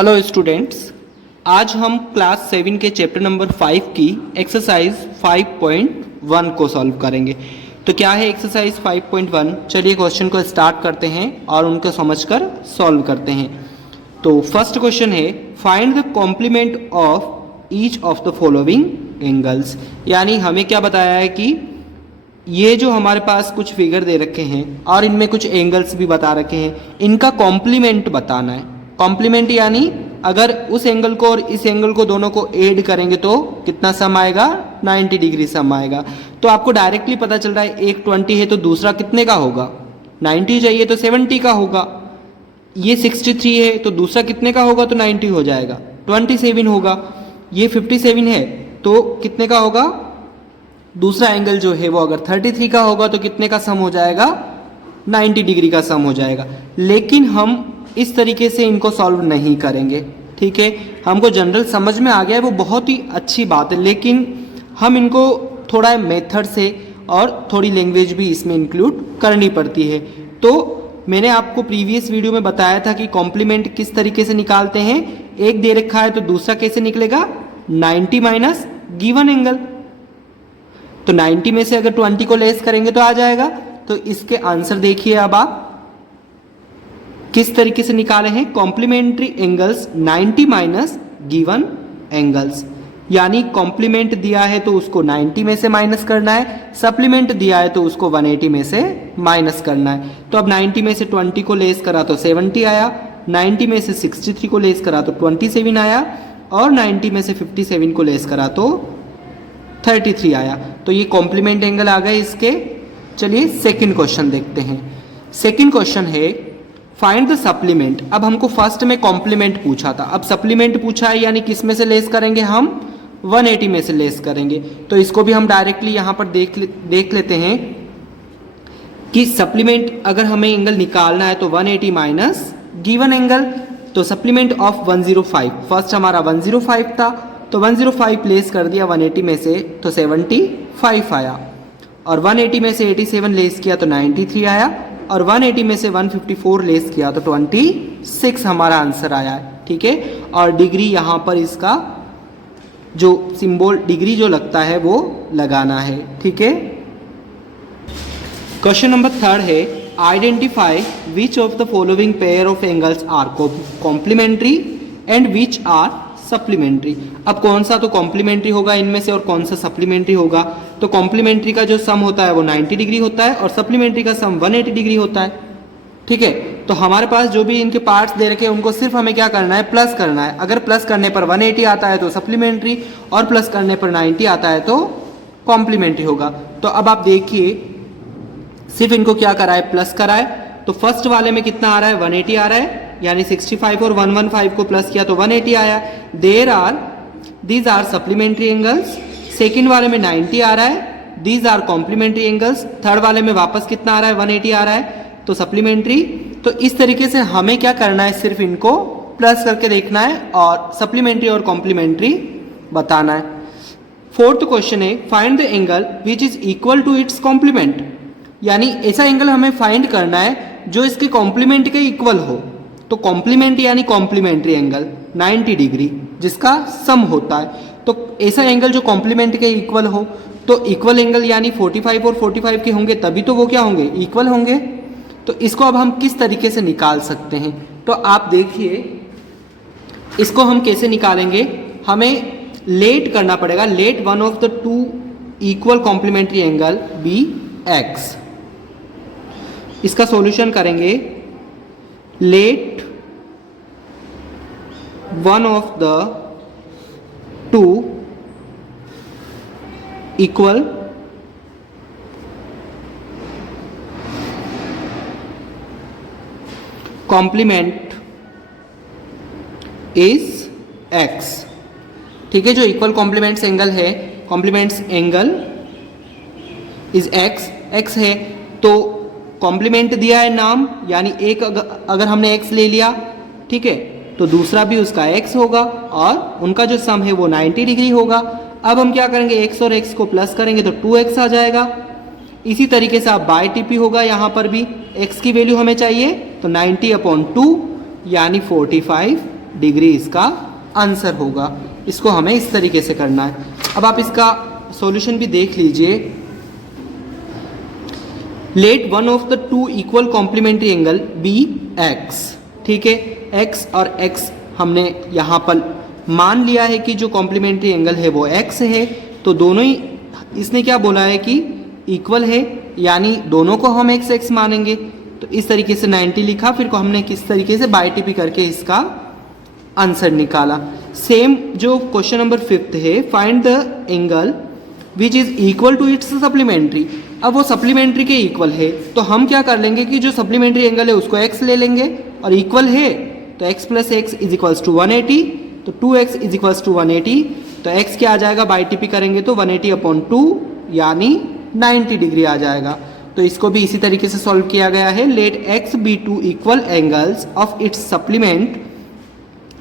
Hello students, आज हम class 7 के चैप्टर नंबर 5 की एक्सरसाइज 5.1 को सॉल्व करेंगे। तो क्या है एक्सरसाइज 5.1? चलिए क्वेश्चन को स्टार्ट करते हैं और उनको समझकर सॉल्व करते हैं। तो फर्स्ट क्वेश्चन है, find the complement of each of the following angles. यानी हमें क्या बताया है कि ये जो हमारे पास कुछ फिगर दे रखे हैं और इनमें कुछ एंगल्स भी बता रखे हैं, इनका कॉम्प्लीमेंट बताना है। कॉम्प्लीमेंट यानी अगर उस एंगल को और इस एंगल को दोनों को ऐड करेंगे तो कितना सम आएगा? 90 डिग्री सम आएगा। तो आपको डायरेक्टली पता चल रहा है एक 20 है तो दूसरा कितने का होगा? 90 चाहिए तो 70 का होगा। ये 63 है तो दूसरा कितने का होगा? तो 90 हो जाएगा। 27 होगा, ये 57 है तो कितने का होगा? दूसरा एंगल जो है वो अगर 33 का होगा तो कितने का सम हो जाएगा? 90 डिग्री का सम हो जाएगा। लेकिन हम इस तरीके से इनको सॉल्व नहीं करेंगे, ठीक है। हमको जनरल समझ में आ गया है, वो बहुत ही अच्छी बात है, लेकिन हम इनको थोड़ा मेथड से और थोड़ी लैंग्वेज भी इसमें इंक्लूड करनी पड़ती है। तो मैंने आपको प्रीवियस वीडियो में बताया था कि कॉम्प्लीमेंट किस तरीके से निकालते हैं। एक दे रखा है तो दूसरा कैसे निकलेगा? 90 माइनस गिवन एंगल। तो 90 में से अगर 20 को लेस करेंगे तो आ जाएगा। तो इसके आंसर देखिए अब आप किस तरीके से निकाले हैं। Complementary angles 90 minus given angles, यानी कॉम्प्लीमेंट दिया है तो उसको 90 में से माइनस करना है, सप्लीमेंट दिया है तो उसको 180 में से माइनस करना है। तो अब 90 में से 20 को लेस करा तो 70 आया, 90 में से 63 को लेस करा तो 27 आया, और 90 में से 57 को लेस करा तो 33 आया। तो ये कॉम्प्लीमेंट एंगल आ गए इसके। चलिए सेकंड क्वेश्चन देखते हैं। सेकंड क्वेश्चन है, फाइंड द सप्लीमेंट। अब हमको फर्स्ट में कॉम्प्लीमेंट पूछा था, अब सप्लीमेंट पूछा है, यानी किस में से लेस करेंगे? हम 180 में से लेस करेंगे। तो इसको भी हम डायरेक्टली यहाँ पर देख लेते हैं कि सप्लीमेंट अगर हमें एंगल निकालना है तो 180 माइनस गिवन एंगल। तो सप्लीमेंट ऑफ 105, फर्स्ट हमारा 105 था तो 105 लेस कर दिया 180 में से तो 75 आया, और 180 में से 87 लेस किया तो 93 आया, और 180 में से 154 लेस किया तो 26 हमारा आंसर आया है, ठीक है। और डिग्री यहाँ पर इसका जो सिंबल डिग्री जो लगता है वो लगाना है, ठीक है। क्वेश्चन नंबर थर्ड है, identify which of the following pair of angles are complementary and which are supplementary. अब कौन सा तो कॉम्प्लीमेंट्री होगा इनमें से और कौन सा सप्लीमेंट्री होगा? तो कॉम्प्लीमेंट्री का जो सम होता है वो 90 डिग्री होता है और सप्लीमेंट्री का सम 180 डिग्री होता है, ठीक है। तो हमारे पास जो भी इनके पार्ट्स दे रखे हैं उनको सिर्फ हमें क्या करना है? प्लस करना है। अगर प्लस करने पर 180 आता है तो सप्लीमेंट्री, और प्लस करने पर 90 आता है तो कॉम्प्लीमेंट्री होगा। तो अब आप देखिए, सिर्फ इनको क्या करा है? प्लस करा है। तो फर्स्ट वाले में कितना आ रहा है? 180 आ रहा है, यानी 65 और 115 को प्लस किया तो 180 आया। These are supplementary angles. Second वाले में 90 आ रहा है, these are complementary angles. Third वाले में वापस कितना आ रहा है? 180 आ रहा है, तो सप्लीमेंट्री। तो इस तरीके से हमें क्या करना है? सिर्फ इनको प्लस करके देखना है और सप्लीमेंट्री और कॉम्प्लीमेंट्री बताना है। फोर्थ क्वेश्चन है, find the angle which is equal to its complement. यानी ऐसा एंगल हमें फाइंड करना है जो इसके कॉम्प्लीमेंट के इक्वल हो। तो कॉम्प्लीमेंट यानी कॉम्प्लीमेंट्री एंगल 90 डिग्री जिसका सम होता है। तो ऐसा एंगल जो कॉम्प्लीमेंट के इक्वल हो, तो इक्वल एंगल यानी 45 और 45 के होंगे, तभी तो वो क्या होंगे? इक्वल होंगे। तो इसको अब हम किस तरीके से निकाल सकते हैं? तो आप देखिए इसको हम कैसे निकालेंगे। हमें लेट करना पड़ेगा, let one of the two equal complementary angle be X. इसका सॉल्यूशन करेंगे, let one of the two equal complement is x, ठीक है। जो इक्वल कॉम्प्लीमेंट्स एंगल है, complements angle is x, x है तो कॉम्प्लीमेंट दिया है नाम, यानी एक अगर हमने x ले लिया, ठीक है, तो दूसरा भी उसका x होगा और उनका जो सम है वो 90 डिग्री होगा। अब हम क्या करेंगे? x और x को प्लस करेंगे तो 2x आ जाएगा। इसी तरीके से आप बाय टीपी होगा, यहाँ पर भी x की वैल्यू हमें चाहिए तो 90/2 यानी 45 डिग्री इसका आंसर होगा। इसको हमें इस तरीके से करना है। अब आप इसका सॉल्यूशन भी देख लीजिए। Let one of the two equal complementary angle be x. ठीक है, एक्स और एक्स हमने यहाँ पर मान लिया है कि जो कॉम्प्लीमेंट्री एंगल है वो एक्स है, तो दोनों ही इसने क्या बोला है कि इक्वल है, यानी दोनों को हम एक्स एक्स मानेंगे। तो इस तरीके से 90 लिखा, फिर को हमने किस तरीके से बाई टीपी करके इसका आंसर निकाला। सेम जो क्वेश्चन नंबर 5 है, find the angle which is equal to its supplementary. अब वो सप्लीमेंट्री के इक्वल है, तो हम क्या कर लेंगे कि जो सप्लीमेंट्री एंगल है उसको x ले लेंगे, और इक्वल है तो x plus x is equals to 180, तो 2x इज इक्वल्स टू 180, तो x क्या आ जाएगा, बाई टीपी करेंगे तो 180 अपॉन 2 यानी 90 डिग्री आ जाएगा। तो इसको भी इसी तरीके से सॉल्व किया गया है। Let x be two equal angles of its supplement,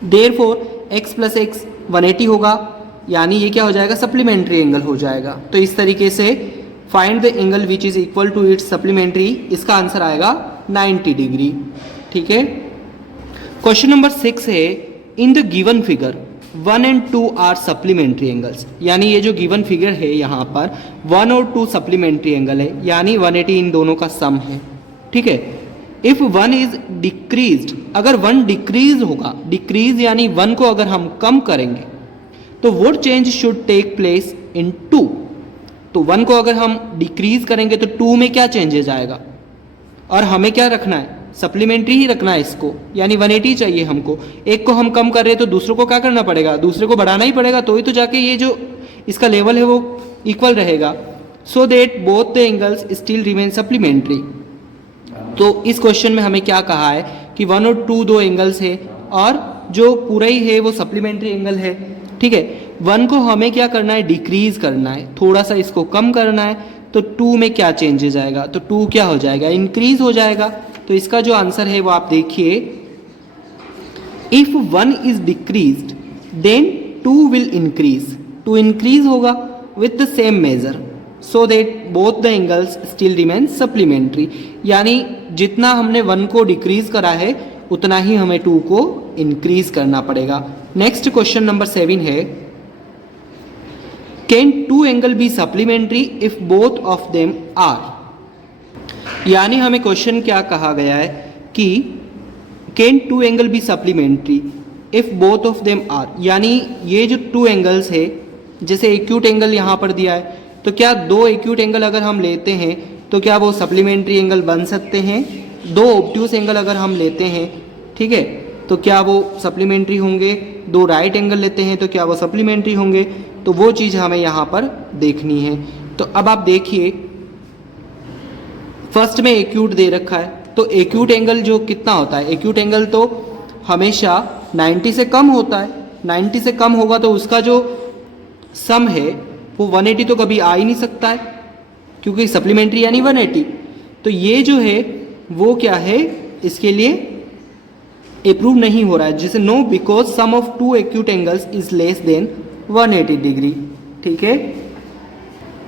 therefore x plus x 180 होगा, यानी ये क्या हो जाएगा, सप्लीमेंट्री एंगल हो जाएगा। तो इस तरीके से find the angle which is equal to its supplementary, इसका आंसर आएगा 90 डिग्री। ठीक है, क्वेश्चन नंबर 6 है, in the given figure 1 and 2 are supplementary angles. यानी ये जो गिवन फिगर है यहाँ पर 1 और 2 सप्लीमेंट्री एंगल है, यानी 180 इन दोनों का सम है। ठीक है, इफ 1 इज डिक्रीज्ड, अगर 1 डिक्रीज होगा, डिक्रीज यानी 1 को अगर हम कम करेंगे तो what change should take place in 2। तो 1 को अगर हम डिक्रीज करेंगे तो 2 में क्या चेंजेस आएगा, और हमें क्या रखना है, सप्लीमेंट्री ही रखना है इसको, यानी 180 चाहिए हमको। एक को हम कम कर रहे हैं तो दूसरे को क्या करना पड़ेगा, दूसरे को बढ़ाना ही पड़ेगा, तो ही तो जाके ये जो इसका लेवल है वो इक्वल रहेगा। सो that both the angles still remain supplementary. तो इस क्वेश्चन में हमें क्या कहा है कि 1 और 2 दो एंगल्स है, और जो पूरा ही है वो सप्लीमेंट्री एंगल है। ठीक है, 1 को हमें क्या करना है, डिक्रीज करना है, थोड़ा सा इसको कम करना है, तो 2 में क्या चेंजेस आएगा, तो 2 क्या हो जाएगा, इंक्रीज हो जाएगा। तो इसका जो आंसर है वो आप देखिए, if 1 is decreased then 2 will increase, 2 increase होगा with the same measure, so that both the angles still remain supplementary. यानी जितना हमने 1 को डिक्रीज करा है उतना ही हमें 2 को इंक्रीज करना पड़ेगा। नेक्स्ट क्वेश्चन नंबर 7 है, can 2 angle be supplementary if both of them are. यानी हमें क्वेश्चन क्या कहा गया है कि can 2 angle be supplementary if both of them are, यानी ये जो 2 एंगल्स है, जैसे एक्यूट एंगल यहाँ पर दिया है, तो क्या 2 एक्यूट एंगल अगर हम लेते हैं तो क्या वो सप्लीमेंट्री एंगल बन सकते हैं। 2 ऑब्ट्यूस एंगल अगर हम लेते हैं, ठीक है, तो क्या वो सप्लीमेंट्री होंगे। 2 राइट एंगल लेते हैं तो क्या वो सप्लीमेंट्री होंगे। तो वो चीज़ हमें यहाँ पर देखनी है। तो अब आप देखिए, फर्स्ट में एक्यूट दे रखा है, तो एक्यूट एंगल जो कितना होता है, एक्यूट एंगल तो हमेशा 90 से कम होता है। 90 से कम होगा तो उसका जो सम है वो 180 तो कभी आ ही नहीं सकता है, क्योंकि सप्लीमेंट्री यानी 180। तो ये जो है वो क्या है, इसके लिए अप्रूव नहीं हो रहा है, जैसे no because sum of 2 acute angles is less than 180 degree. ठीक है,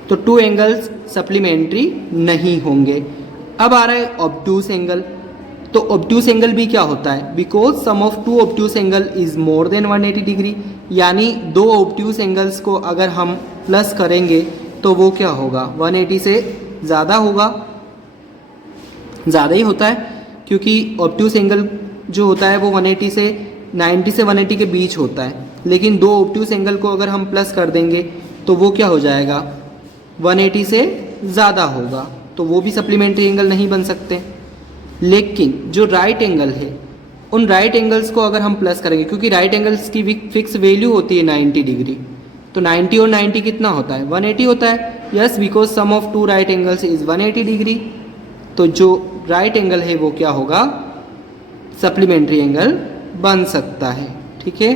तो 2 एंगल्स सप्लीमेंट्री नहीं होंगे। अब आ रहा है ऑब्ट्यूस एंगल। तो ऑब्ट्यूस एंगल भी क्या होता है, because sum of 2 obtuse angle is more than 180 degree, यानी 2 ऑब्ट्यूस एंगल्स को अगर हम प्लस करेंगे तो वो क्या होगा, 180 से ज़्यादा होगा, ज़्यादा ही होता है, क्योंकि ऑब्ट्यूस एंगल जो होता है वो 180 से 90 से 180 के बीच होता है। लेकिन 2 ऑब्ट्यूस एंगल को अगर हम प्लस कर देंगे तो वो क्या हो जाएगा, 180 से ज़्यादा होगा, तो वो भी सप्लीमेंट्री एंगल नहीं बन सकते। लेकिन जो राइट एंगल है, उन राइट एंगल्स को अगर हम प्लस करेंगे, क्योंकि राइट एंगल्स की फिक्स वैल्यू होती है 90 डिग्री, तो 90 और 90 कितना होता है, 180 होता है। Yes, because sum of 2 right angles is 180 degree, तो जो राइट एंगल है वो क्या होगा, सप्लीमेंट्री एंगल बन सकता है। ठीक है,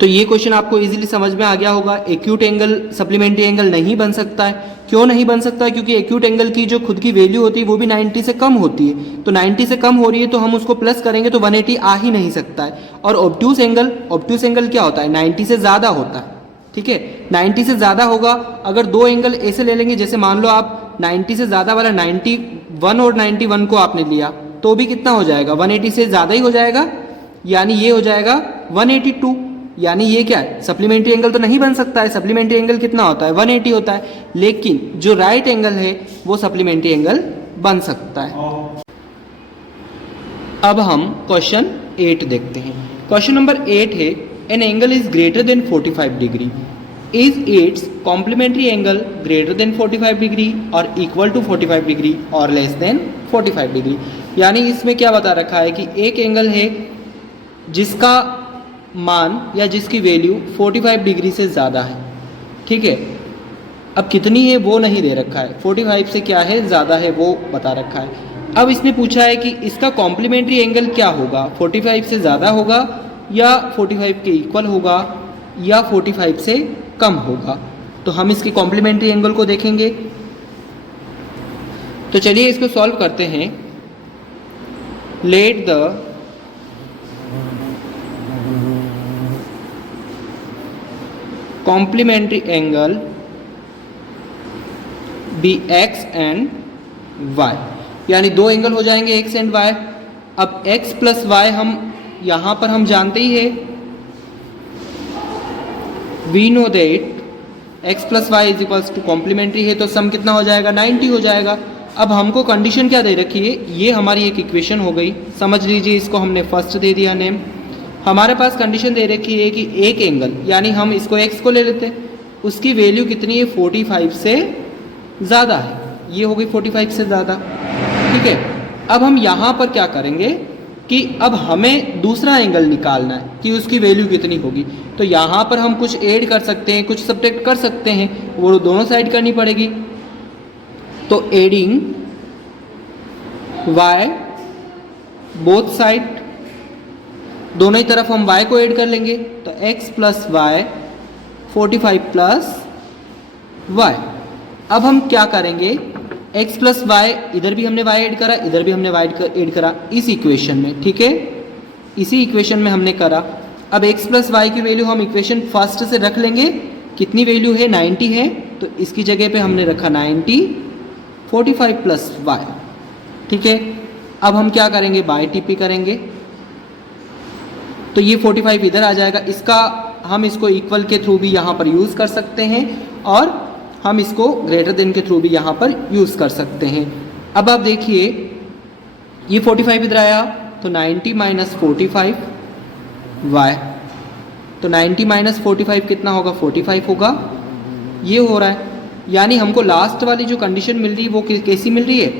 तो ये क्वेश्चन आपको इजीली समझ में आ गया होगा। एक्यूट एंगल सप्लीमेंट्री एंगल नहीं बन सकता है। क्यों नहीं बन सकता है, क्योंकि एक्यूट एंगल की जो खुद की वैल्यू होती है वो भी 90 से कम होती है। तो 90 से कम हो रही है तो हम उसको प्लस करेंगे तो 180 आ ही नहीं सकता है। और ऑब्ट्यूस एंगल क्या होता है, 90 से ज़्यादा होता है। ठीक है, 90 से ज़्यादा होगा। अगर 2 एंगल ऐसे ले लेंगे, जैसे मान लो आप 90 से ज़्यादा वाला 91 और 91 को आपने लिया, तो भी कितना हो जाएगा, 180 से ज़्यादा ही हो जाएगा। यानी ये हो जाएगा 182, यानी ये क्या है, सप्लीमेंट्री एंगल तो नहीं बन सकता है। सप्लीमेंट्री एंगल कितना होता है, 180 होता है, लेकिन जो राइट एंगल है वो सप्लीमेंट्री एंगल बन सकता है। अब हम क्वेश्चन 8 देखते हैं। क्वेश्चन नंबर 8 है, an angle is greater than 45 degree, is its complementary angle greater than 45 degree और इक्वल टू 45 डिग्री और लेस देन 45 डिग्री। यानी इसमें क्या बता रखा है कि एक एंगल है जिसका मान या जिसकी वैल्यू 45 डिग्री से ज़्यादा है, ठीक है। अब कितनी है वो नहीं दे रखा है, 45 से क्या है ज़्यादा है वो बता रखा है। अब इसने पूछा है कि इसका कॉम्प्लीमेंट्री एंगल क्या होगा, 45 से ज़्यादा होगा या 45 के इक्वल होगा या 45 से कम होगा। तो हम इसके कॉम्प्लीमेंट्री एंगल को देखेंगे। तो चलिए इसको सॉल्व करते हैं। Let the complementary angle be x and y, यानी दो एंगल हो जाएंगे एक्स एंड वाई। अब एक्स प्लस वाई हम यहां पर हम जानते ही है, we know that x plus y is equals to complementary है, तो सम कितना हो जाएगा, 90 हो जाएगा। अब हमको कंडीशन क्या दे रखी है, ये हमारी एक इक्वेशन हो गई, समझ लीजिए इसको हमने फर्स्ट दे दिया नेम। हमारे पास कंडीशन दे रखी है कि एक एंगल, यानी हम इसको एक्स को ले लेते हैं, उसकी वैल्यू कितनी है, 45 से ज़्यादा है, ये हो गई 45 से ज़्यादा, ठीक है। अब हम यहाँ पर क्या करेंगे कि अब हमें दूसरा एंगल निकालना है कि उसकी वैल्यू कितनी होगी। तो यहाँ पर हम कुछ ऐड कर सकते हैं, कुछ सब्ट्रैक्ट कर सकते हैं, वो दोनों साइड करनी पड़ेगी। तो एडिंग y बोथ साइड, दोनों ही तरफ हम y को ऐड कर लेंगे, तो x plus y 45 plus y। अब हम क्या करेंगे, x प्लस वाई, इधर भी हमने y ऐड करा, इधर भी हमने y ऐड करा इस इक्वेशन में, ठीक है, इसी इक्वेशन में हमने करा। अब x प्लस वाई की वैल्यू हम इक्वेशन फर्स्ट से रख लेंगे, कितनी वैल्यू है, 90 है, तो इसकी जगह पे हमने रखा 90, 45 प्लस वाई, ठीक है। अब हम क्या करेंगे, बाय टीपी करेंगे, तो ये 45 इधर आ जाएगा। इसका हम इसको इक्वल के थ्रू भी यहाँ पर यूज़ कर सकते हैं और हम इसको ग्रेटर देन के थ्रू भी यहाँ पर यूज़ कर सकते हैं। अब आप देखिए ये 45 इधर आया, तो 90 माइनस 45 वाई, तो 90 माइनस 45 कितना होगा, 45 होगा, ये हो रहा है। यानी हमको लास्ट वाली जो कंडीशन मिल रही है वो कैसी मिल रही है,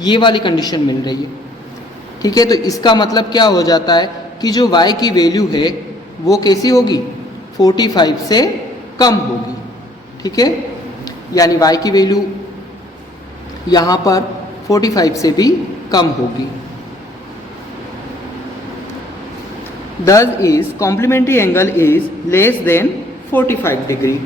ये वाली कंडीशन मिल रही है, ठीक है। तो इसका मतलब क्या हो जाता है कि जो y की वैल्यू है वो कैसी होगी, 45 से कम होगी, ठीक है। यानी y की वैल्यू यहाँ पर 45 से भी कम होगी। Thus is complementary angle is less than 45 degree,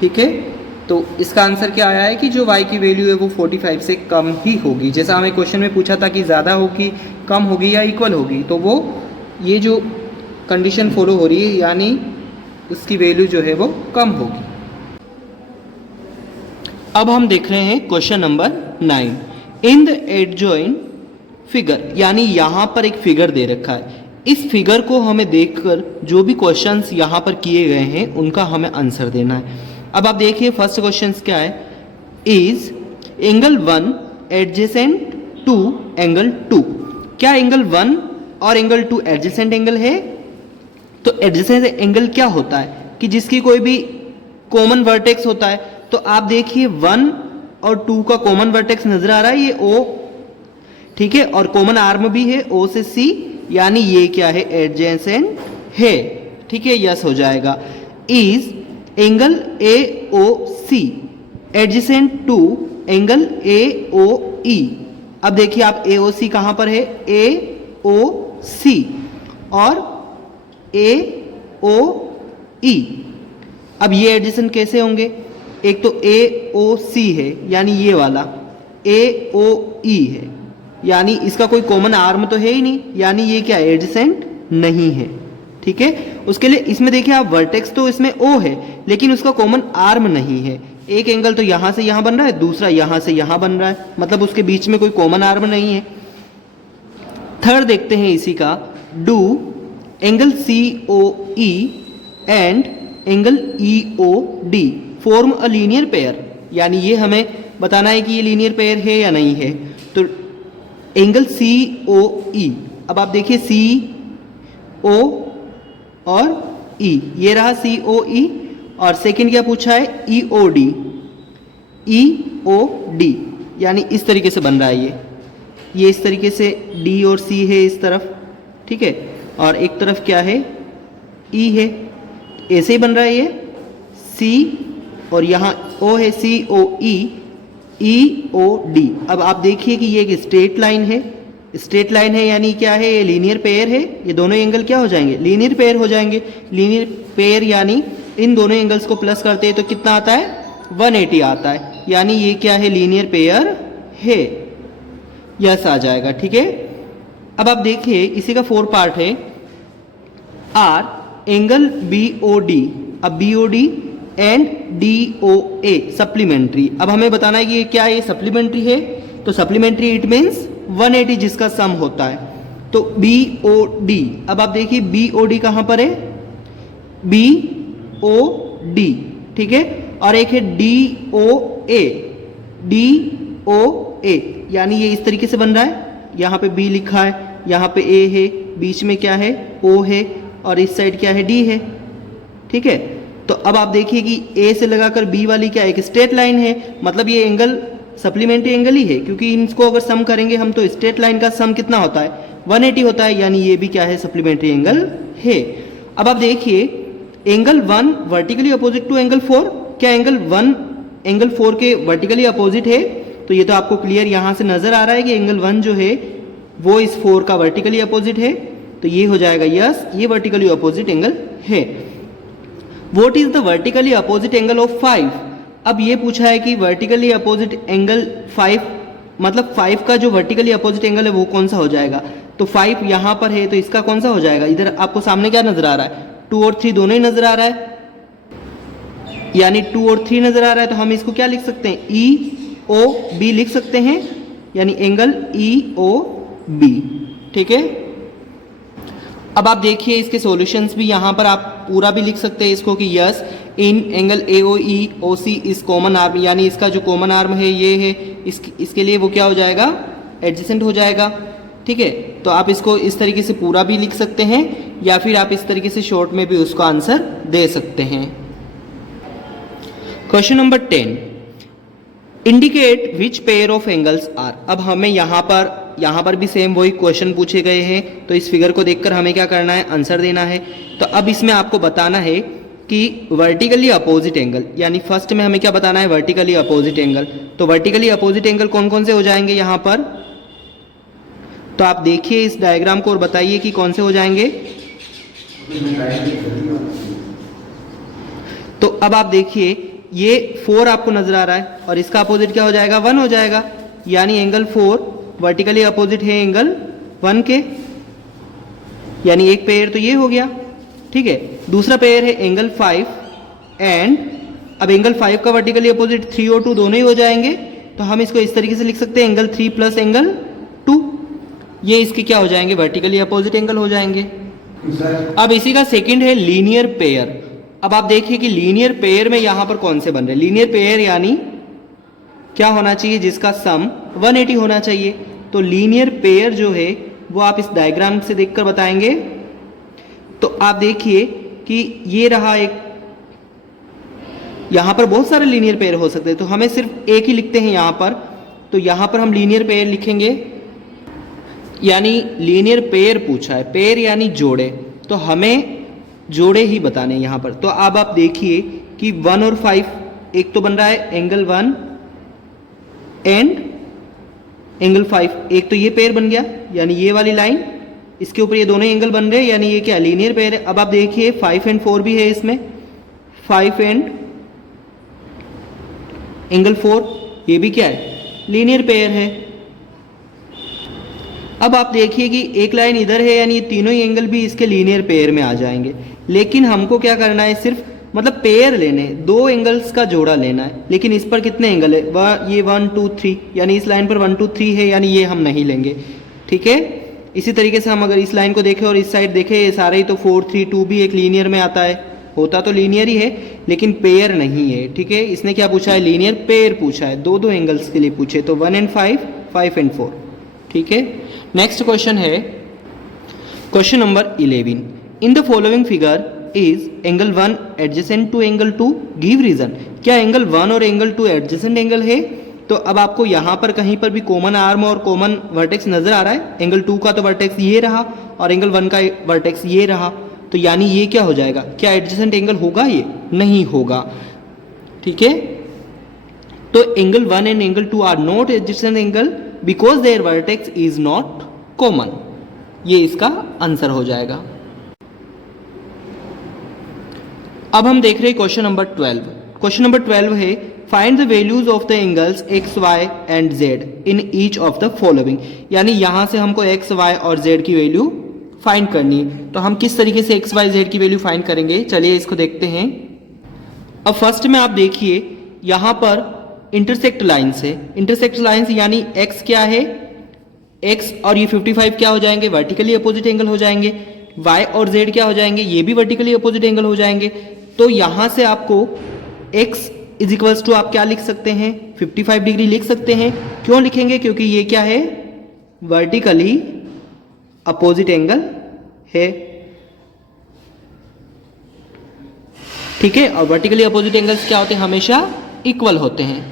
ठीक है। तो इसका आंसर क्या आया है कि जो y की वैल्यू है वो 45 से कम ही होगी। जैसा हमें क्वेश्चन में पूछा था कि ज़्यादा होगी, कम होगी या इक्वल होगी, तो वो ये जो कंडीशन फॉलो हो रही है, यानी उसकी वैल्यू जो है वो कम होगी। अब हम देख रहे हैं question number 9। In the adjoint figure, यानी यहाँ पर एक फिगर दे रखा है, इस फिगर को हमें देखकर जो भी क्वेश्चंस यहाँ पर किए गए हैं उनका हमें आंसर देना है। अब आप देखिए फर्स्ट क्वेश्चन क्या है, is angle 1 adjacent to angle 2। क्या एंगल 1 और एंगल 2 एडजेसेंट एंगल है? तो एडजेसेंट एंगल क्या होता है कि जिसकी कोई भी कॉमन वर्टेक्स होता है। तो आप देखिए 1 और 2 का कॉमन वर्टेक्स नजर आ रहा है, ये O, ठीक है, और कॉमन आर्म भी है O से C, यानी ये क्या है, एडजेसेंट है, ठीक है, यस हो जाएगा। Is angle AOC adjacent to angle AOE। अब देखिए आप AOC कहां पर है, AOC और AOE। अब ये एडजेसेंट कैसे होंगे, एक तो AOC है यानी ये वाला, AOE है यानी इसका कोई कॉमन आर्म तो है ही नहीं, यानी ये क्या एडजेसेंट नहीं है, ठीक है। उसके लिए इसमें देखिए आप वर्टेक्स तो इसमें O है लेकिन उसका कॉमन आर्म नहीं है। एक एंगल तो यहां से यहां बन रहा है, दूसरा यहां से यहां बन रहा है, मतलब उसके बीच में कोई कॉमन आर्म नहीं है। थर्ड देखते हैं इसी का, do angle C O E and angle E O D form a linear pair, यानी ये हमें बताना है कि ये लीनियर पेयर है या नहीं है। तो एंगल सी ओ ई, अब आप देखिए सी ओ और ई, ये रहा सी ओ ई, और सेकंड क्या पूछा है ई ओ डी, ई ओ डी, यानी इस तरीके से बन रहा है ये इस तरीके से डी और सी है इस तरफ, ठीक है, और एक तरफ क्या है ई है, ऐसे ही बन रहा है ये सी, और यहाँ ओ है सी ओ ई ओ डी। अब आप देखिए कि ये एक स्ट्रेट लाइन है, यानी क्या है, ये लीनियर पेयर है, ये दोनों एंगल क्या हो जाएंगे, लीनियर पेयर हो जाएंगे। लीनियर पेयर यानी इन दोनों एंगल्स को प्लस करते हैं तो कितना आता है, 180 आता है, यानी ये क्या है, लीनियर पेयर है, यस आ जाएगा, ठीक है। अब आप देखिए इसी का 4 पार्ट है, are angle B O D, अब B O D and D O A supplementary. अब हमें बताना है कि ये क्या है, ये सप्लीमेंट्री है, तो सप्लीमेंट्री इट मीन्स 180 जिसका सम होता है, तो बी ओ डी। अब आप देखिए बी ओ डी कहां पर है, बी ओ डी, ठीक है, और एक है डी ओ ए, यानी ये इस तरीके से बन रहा है, यहाँ पे बी लिखा है, यहाँ पे ए है, बीच में क्या है ओ है, और इस साइड क्या है डी है, ठीक है। तो अब आप देखिए कि ए से लगाकर बी वाली क्या एक स्ट्रेट लाइन है, मतलब ये एंगल सप्लीमेंट्री एंगल ही है, क्योंकि इनको अगर सम करेंगे हम तो स्ट्रेट लाइन का सम कितना होता है, 180 होता है, यानी ये भी क्या है, सप्लीमेंट्री एंगल है। अब आप देखिए angle 1 vertically opposite to angle 4, क्या एंगल 1 एंगल 4 के वर्टिकली अपोजिट है, तो ये तो आपको क्लियर यहां से नजर आ रहा है कि एंगल 1 जो है वो इस 4 का वर्टिकली अपोजिट है, तो ये हो जाएगा यस, ये वर्टिकली अपोजिट एंगल है। What is the vertically opposite angle of 5? अब ये पूछा है कि वर्टिकली अपोजिट एंगल 5, मतलब 5 का जो वर्टिकली अपोजिट एंगल है वो कौन सा हो जाएगा, तो 5 यहां पर है तो इसका कौन सा हो जाएगा, इधर आपको सामने क्या नजर आ रहा है, 2 और 3 दोनों ही नजर आ रहा है, यानी 2 और 3 नजर आ रहा है, तो हम इसको क्या लिख सकते हैं, ई ओ बी लिख सकते हैं, यानी एंगल ई ओ बी, ठीक है। अब आप देखिए इसके सॉल्यूशंस भी यहाँ पर आप पूरा भी लिख सकते हैं इसको कि यस इन एंगल ए ओ ई ओ सी इस कॉमन आर्म, यानी इसका जो कॉमन आर्म है ये है, इसके लिए वो क्या हो जाएगा, एडजेसेंट हो जाएगा, ठीक है। तो आप इसको इस तरीके से पूरा भी लिख सकते हैं, या फिर आप इस तरीके से शॉर्ट में भी उसको आंसर दे सकते हैं। Question number 10, indicate which pair of angles are. अब हमें यहाँ पर भी सेम वही क्वेश्चन पूछे गए हैं, तो इस फिगर को देखकर हमें क्या करना है, आंसर देना है। तो अब इसमें आपको बताना है कि वर्टिकली अपोजिट एंगल, यानी फर्स्ट में हमें क्या बताना है, वर्टिकली अपोजिट एंगल। तो वर्टिकली अपोजिट एंगल कौन कौन से हो जाएंगे यहाँ पर, तो आप देखिए इस डायग्राम को और बताइए कि कौन से हो जाएंगे। तो अब आप देखिए ये 4 आपको नजर आ रहा है, और इसका अपोजिट क्या हो जाएगा, 1 हो जाएगा, यानी एंगल 4 वर्टिकली अपोजिट है एंगल 1 के, यानी एक पेयर तो ये हो गया, ठीक है। दूसरा पेयर है एंगल 5 एंड, अब एंगल 5 का वर्टिकली अपोजिट 3 और 2 दोनों ही हो जाएंगे, तो हम इसको इस तरीके से लिख सकते हैं एंगल 3 प्लस एंगल 2, ये इसके क्या हो जाएंगे, वर्टिकली अपोजिट एंगल हो जाएंगे। अब इसी का सेकंड है लीनियर पेयर। अब आप देखिए कि लीनियर पेयर में यहां पर कौन से बन रहे हैं, लीनियर पेयर यानी क्या होना चाहिए, जिसका सम 180 होना चाहिए। तो लीनियर पेयर जो है वो आप इस डायग्राम से देखकर बताएंगे। तो आप देखिए कि ये रहा एक, यहां पर बहुत सारे लीनियर पेयर हो सकते हैं, तो हमें सिर्फ एक ही लिखते हैं यहां पर। तो यहां पर हम लीनियर पेयर लिखेंगे, यानी लीनियर पेयर पूछा है, पेयर यानी जोड़े, तो हमें जोड़े ही बताने हैं यहां पर। तो अब आप देखिए कि 1 और 5 एक तो बन रहा है एंगल 1 एंड एंगल 5, एक तो ये पेयर बन गया, यानी ये वाली लाइन, इसके ऊपर ये दोनों एंगल बन रहे हैं, यानी ये क्या लीनियर पेयर है। अब आप देखिए 5 एंड 4 भी है इसमें, 5 एंड एंगल 4 ये भी क्या है, लीनियर पेयर है। अब आप देखिए कि एक लाइन इधर है, यानी ये तीनों ही एंगल भी इसके लीनियर पेयर में आ जाएंगे, लेकिन हमको क्या करना है, सिर्फ मतलब पेयर लेने, 2 एंगल्स का जोड़ा लेना है। लेकिन इस पर कितने एंगल है, ये 1 2 3, यानी इस लाइन पर 1 2 3 है, यानी ये हम नहीं लेंगे, ठीक है। इसी तरीके से हम अगर इस लाइन को देखें और इस साइड देखें, ये सारे ही तो 4 3 2 भी एक लीनियर में आता है, होता तो लीनियर ही है लेकिन पेयर नहीं है। ठीक है, इसने क्या पूछा है, लीनियर पेयर पूछा है, दो दो एंगल्स के लिए पूछे, तो 1 and 5, 5 and 4। ठीक है, नेक्स्ट क्वेश्चन है question number 11। In the following figure is angle 1 adjacent to angle 2, give reason. क्या एंगल 1 और एंगल 2 एडजेसेंट एंगल है? तो अब आपको यहाँ पर कहीं पर भी कॉमन आर्म और कॉमन वर्टेक्स नजर आ रहा है। एंगल 2 का तो वर्टेक्स ये रहा और एंगल 1 का वर्टेक्स ये रहा, तो यानी ये क्या हो जाएगा, क्या एडजेसेंट एंगल होगा? ये नहीं होगा। ठीक है, तो angle 1 and angle 2 are not adjacent angle because their vertex is not common. ये इसका आंसर हो जाएगा। अब हम देख रहे हैं क्वेश्चन नंबर 12। क्वेश्चन नंबर 12 है find the values of the angles x y and z in each of the following. यानी यहां से हमको एक्स वाई और जेड की वैल्यू फाइंड करनी है। तो हम किस तरीके से एक्स वाई जेड की वैल्यू फाइंड करेंगे, चलिए इसको देखते हैं। अब फर्स्ट में आप देखिए यहां पर इंटरसेक्ट लाइन्स है। इंटरसेक्ट लाइन्स यानी एक्स क्या है, एक्स और ये 55 क्या हो जाएंगे, वर्टिकली अपोजिट एंगल हो जाएंगे। वाई और जेड क्या हो जाएंगे, ये भी वर्टिकली अपोजिट एंगल हो जाएंगे। तो यहां से आपको x इज इक्वल्स टू आप क्या लिख सकते हैं, 55 डिग्री लिख सकते हैं। क्यों लिखेंगे, क्योंकि ये क्या है, वर्टिकली अपोजिट एंगल है। ठीक है, और वर्टिकली अपोजिट एंगल्स क्या होते हैं, हमेशा इक्वल होते हैं।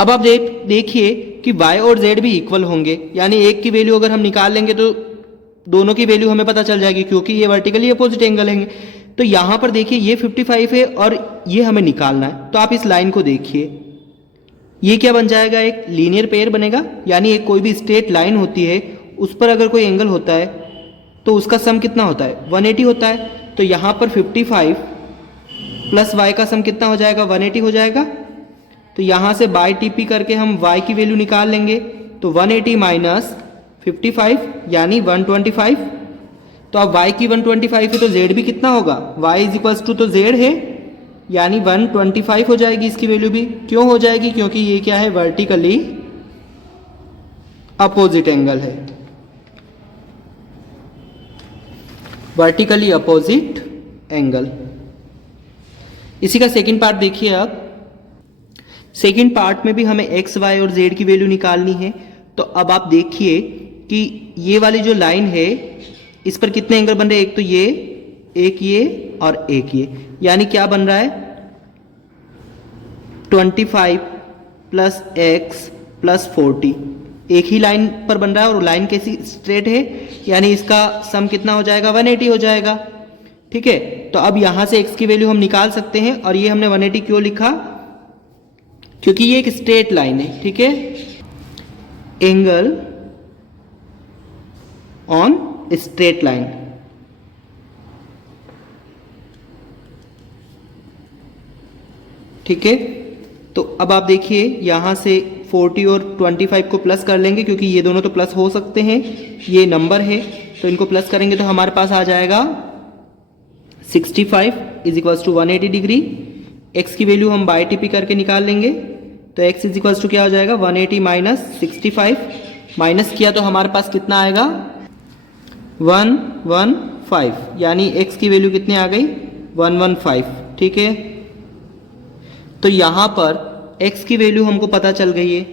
अब आप देखिए कि y और z भी इक्वल होंगे, यानी एक की वैल्यू अगर हम निकाल लेंगे तो दोनों की वैल्यू हमें पता चल जाएगी, क्योंकि ये वर्टिकली अपोजिट एंगल है। तो यहां पर देखिए ये 55 है और ये हमें निकालना है। तो आप इस लाइन को देखिए, ये क्या बन जाएगा, एक लीनियर पेयर बनेगा। यानी एक कोई भी स्ट्रेट लाइन होती है उस पर अगर कोई एंगल होता है तो उसका सम कितना होता है, 180 होता है। तो यहां पर 55 प्लस y का सम कितना हो जाएगा, 180 हो जाएगा। तो यहां से बाय टीपी करके हम y की वैल्यू निकाल लेंगे। तो 180 माइनस 55 यानी 125। तो अब y की 125 है तो z भी कितना होगा, y इज इक्वल्स टू तो z है, यानी 125 हो जाएगी इसकी वैल्यू भी। क्यों हो जाएगी, क्योंकि ये क्या है, वर्टिकली अपोजिट एंगल है, वर्टिकली अपोजिट एंगल। इसी का सेकंड पार्ट देखिए। अब सेकंड पार्ट में भी हमें एक्स वाई और जेड की वैल्यू निकालनी है। तो अब आप देखिए कि ये वाली जो लाइन है इस पर कितने एंगल बन रहे हैं, एक तो ये, एक ये और एक ये, यानी क्या बन रहा है, 25 प्लस एक्स प्लस 40 एक ही लाइन पर बन रहा है और लाइन कैसी, स्ट्रेट है, यानी इसका सम कितना हो जाएगा, 180 हो जाएगा। ठीक है, तो अब यहां से x की वैल्यू हम निकाल सकते हैं। और ये हमने 180 क्यों लिखा, क्योंकि ये एक स्ट्रेट लाइन है। ठीक है, एंगल ऑन स्ट्रेट लाइन। ठीक है, तो अब आप देखिए यहां से 40 और 25 को प्लस कर लेंगे, क्योंकि ये दोनों तो प्लस हो सकते हैं, ये नंबर है तो इनको प्लस करेंगे तो हमारे पास आ जाएगा 65 is equals to 180 degree. x की वैल्यू हम बाई टीपी करके निकाल लेंगे। तो x इज इक्वल्स टू क्या हो जाएगा, 180 माइनस 65, माइनस किया तो हमारे पास कितना आएगा, 115, यानी x की वैल्यू कितनी आ गई, 115। ठीक है, तो यहां पर x की वैल्यू हमको पता चल गई है।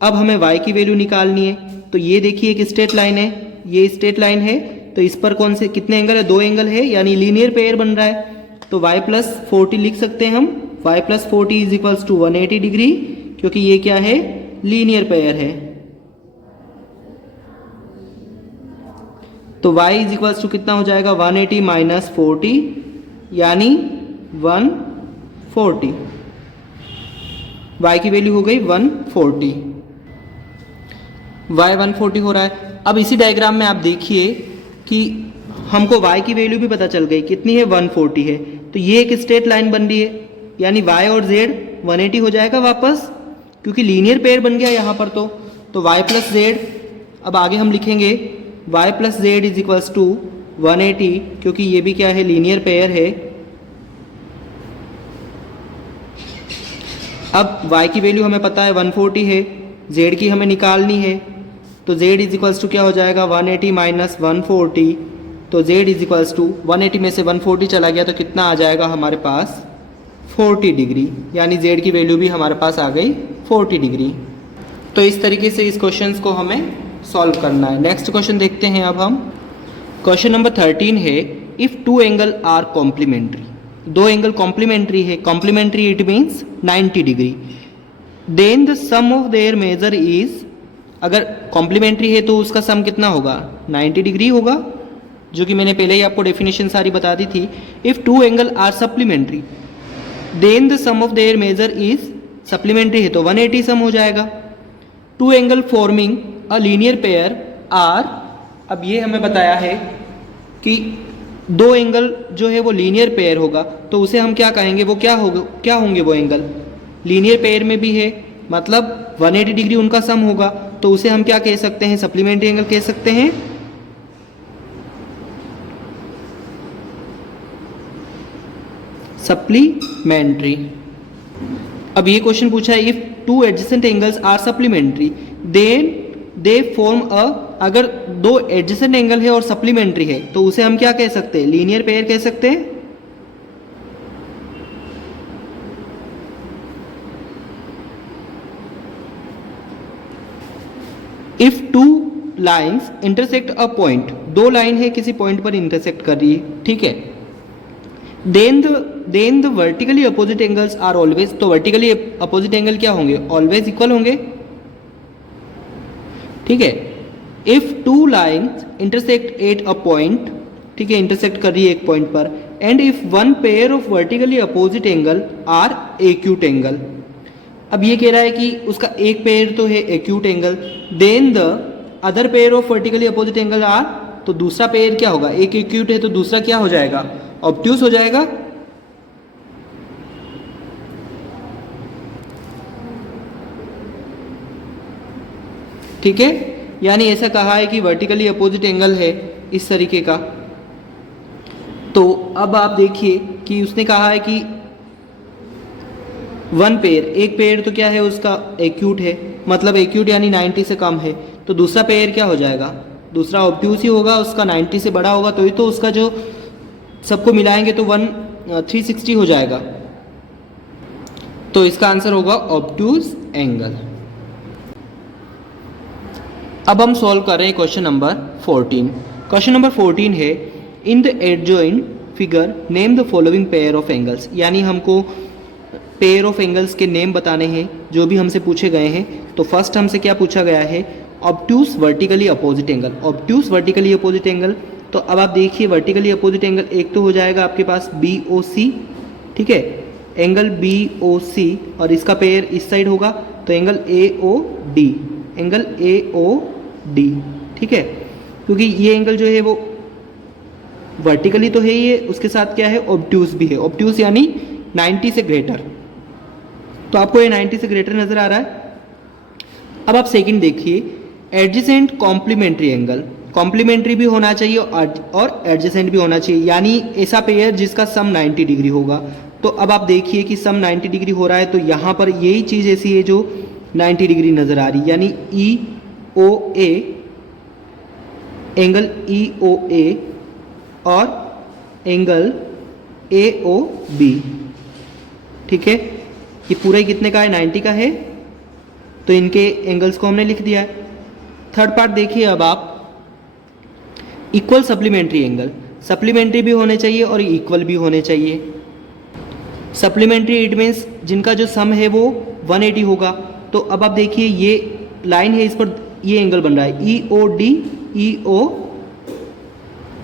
अब हमें y की वैल्यू निकालनी है। तो ये देखिए एक स्ट्रेट लाइन है, ये स्ट्रेट लाइन है, तो इस पर कौन से कितने एंगल है, दो एंगल है, यानी लीनियर पेयर बन रहा है। तो y प्लस 40 लिख सकते हैं हम, y plus 40 is equals to 180 degree, क्योंकि ये क्या है, लीनियर पेयर है। तो y इज इक्वल्स टू कितना हो जाएगा, 180 माइनस 40 यानी 140। y की वैल्यू हो गई 140, y 140 हो रहा है। अब इसी डायग्राम में आप देखिए कि हमको y की वैल्यू भी पता चल गई, कितनी है, 140 है। तो ये एक स्ट्रेट लाइन बन रही है, यानी y और z 180 हो जाएगा वापस, क्योंकि लीनियर पेयर बन गया यहाँ पर। तो y प्लस जेड, अब आगे हम लिखेंगे y plus z is equals to 180, क्योंकि ये भी क्या है, लीनियर पेयर है। अब y की वैल्यू हमें पता है 140 है, z की हमें निकालनी है। तो z इज इक्वल्स टू क्या हो जाएगा 180 माइनस 140, तो z इज इक्वल्स टू 180 में से 140 चला गया तो कितना आ जाएगा हमारे पास 40 डिग्री, यानी z की वैल्यू भी हमारे पास आ गई 40 डिग्री। तो इस तरीके से इस क्वेश्चन को हमें सॉल्व करना है। नेक्स्ट क्वेश्चन देखते हैं अब हम। क्वेश्चन नंबर 13 है if two angle are complementary, दो एंगल कॉम्प्लीमेंट्री है, complementary it means 90 degree, then the sum of their measure is, अगर कॉम्प्लीमेंट्री है तो उसका सम कितना होगा 90 डिग्री होगा, जो कि मैंने पहले ही आपको डेफिनेशन सारी बता दी थी। If two angle are supplementary then the sum of their measure is, supplementary है तो 180 सम हो जाएगा। Two angle forming a linear pair are, अब ये हमें बताया है कि दो एंगल जो है वो लीनियर पेयर होगा, तो उसे हम क्या कहेंगे, वो क्या होगा, क्या होंगे वो एंगल, लीनियर पेयर में भी है मतलब 180 डिग्री उनका सम होगा, तो उसे हम क्या कह सकते हैं, सप्लीमेंट्री एंगल कह सकते हैं। सप्लीमेंट्री। अब ये क्वेश्चन पूछा है if two adjacent angles are supplementary then they form a, अगर दो एडजेसेंट एंगल है और सप्लीमेंट्री है तो उसे हम क्या कह सकते हैं, लीनियर पेयर कह सकते हैं। If two lines intersect a point, दो लाइन है किसी पॉइंट पर इंटरसेक्ट कर रही है, ठीक है, then the vertically opposite angles are always, तो वर्टिकली अपोजिट एंगल क्या होंगे, ऑलवेज इक्वल होंगे, ठीक है। If two lines intersect at a point, ठीक है, इंटरसेक्ट कर रही है एक पॉइंट पर, and if one pair of vertically opposite angle are acute angle, अब ये कह रहा है कि उसका एक पेयर तो है acute angle, then the other pair of vertically opposite angle are, तो दूसरा पेयर क्या होगा, एक एक्यूट है तो दूसरा क्या हो जाएगा, ऑब्ट्यूस हो जाएगा। ठीक है, यानी ऐसा कहा है कि वर्टिकली अपोजिट एंगल है इस तरीके का। तो अब आप देखिए कि उसने कहा है कि वन पेयर, एक पेयर तो क्या है उसका एक्यूट है, मतलब एक्यूट यानी 90 से कम है, तो दूसरा पेयर क्या हो जाएगा, दूसरा ऑब्ट्यूस ही होगा, उसका 90 से बड़ा होगा, तो ही तो उसका जो सबको मिलाएंगे तो 360 हो जाएगा, तो इसका आंसर होगा ऑब्ट्यूस एंगल। अब हम सॉल्व कर रहे हैं क्वेश्चन नंबर 14। क्वेश्चन नंबर 14 है in the adjoint figure name the following pair of angles, यानी हमको पेयर ऑफ एंगल्स के नेम बताने हैं जो भी हमसे पूछे गए हैं। तो फर्स्ट हमसे क्या पूछा गया है, obtuse vertically opposite angle, obtuse vertically opposite angle. तो अब आप देखिए वर्टिकली अपोजिट एंगल एक तो हो जाएगा आपके पास BOC, ठीक है, एंगल BOC, और इसका पेयर इस साइड होगा तो एंगल AOD, एंगल AOD, ठीक है, क्योंकि ये एंगल जो है वो वर्टिकली तो है ही है, उसके साथ क्या है, ऑब्ट्यूस भी है, ऑब्ट्यूस यानी 90 से ग्रेटर, तो आपको ये 90 से ग्रेटर नजर आ रहा है। अब आप सेकंड देखिए, एडजेसेंट कॉम्प्लीमेंट्री एंगल, कॉम्प्लीमेंट्री भी होना चाहिए और एडजेसेंट भी होना चाहिए, यानी ऐसा पेयर जिसका सम 90 डिग्री होगा। तो अब आप देखिए कि सम 90 डिग्री हो रहा है, तो यहाँ पर यही चीज़ ऐसी है जो 90 डिग्री नजर आ रही, यानी EOA, एंगल EOA और एंगल AOB, ठीक है, ये पूरा ही कितने का है, 90 का है, तो इनके एंगल्स को हमने लिख दिया है। थर्ड पार्ट देखिए अब आप, इक्वल सप्लीमेंट्री एंगल, सप्लीमेंट्री भी होने चाहिए और इक्वल भी होने चाहिए। सप्लीमेंट्री इट मीन्स जिनका जो सम है वो 180 होगा। तो अब आप देखिए ये लाइन है, इस पर ये एंगल बन रहा है EOD,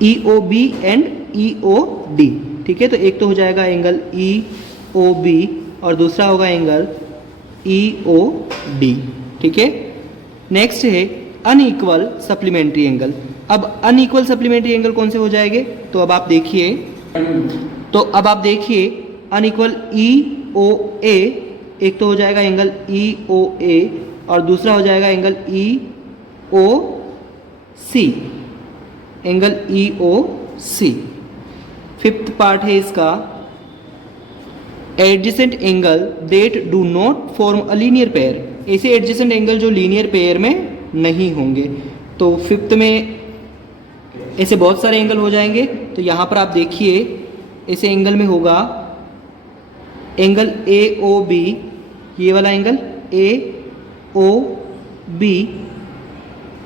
EOB एंड EOD, ठीक है, तो एक तो हो जाएगा एंगल EOB और दूसरा होगा एंगल EOD, ठीक है। नेक्स्ट है अनइक्वल सप्लीमेंट्री एंगल। अब अनइक्वल सप्लीमेंट्री एंगल कौन से हो जाएंगे, तो अब आप देखिए अनइक्वल EOA, एक तो हो जाएगा एंगल EOA और दूसरा हो जाएगा angle EOC, angle EOC। Fifth part है इसका, adjacent angle that do not form a linear pair, ऐसे एडजेसेंट एंगल जो लीनियर पेयर में नहीं होंगे। तो फिफ्थ में ऐसे बहुत सारे एंगल हो जाएंगे। तो यहाँ पर आप देखिए ऐसे एंगल में होगा एंगल AOB, ये वाला एंगल AOB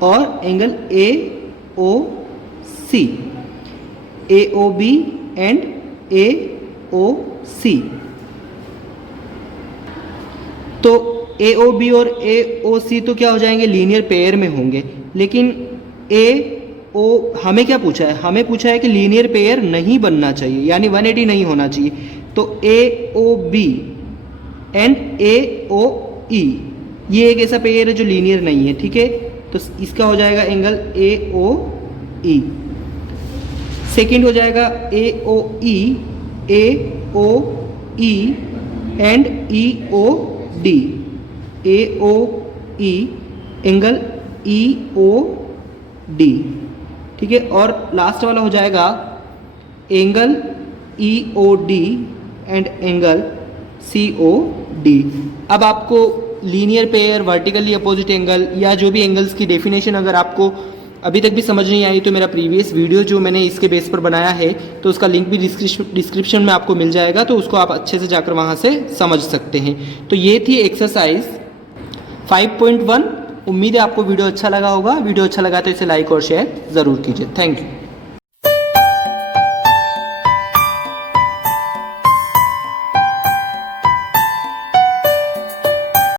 और angle AOC, AOB and AOC। तो AOB और AOC तो क्या हो जाएंगे, लीनियर पेयर में होंगे। लेकिन हमें क्या पूछा है, हमें पूछा है कि लीनियर पेयर नहीं बनना चाहिए, यानी 180 नहीं होना चाहिए। तो AOB एंड AOE ये एक ऐसा पेयर है जो लीनियर नहीं है, ठीक है। तो इसका हो जाएगा एंगल AOE। सेकंड हो जाएगा AOE and EOD, AOE angle EOD, ठीक है। और लास्ट वाला हो जाएगा angle EOD and angle COD। अब आपको linear pair, vertically opposite angle या जो भी एंगल्स की डेफिनेशन अगर आपको अभी तक भी समझ नहीं आई तो मेरा प्रीवियस वीडियो जो मैंने इसके बेस पर बनाया है तो उसका लिंक भी डिस्क्रिप्शन में आपको मिल जाएगा, तो उसको आप अच्छे से जाकर वहाँ से समझ सकते हैं। तो ये थी एक्सरसाइज 5.1। उम्मीद है आपको वीडियो अच्छा लगा होगा। वीडियो अच्छा लगा तो इसे लाइक और शेयर ज़रूर कीजिए। Thank you.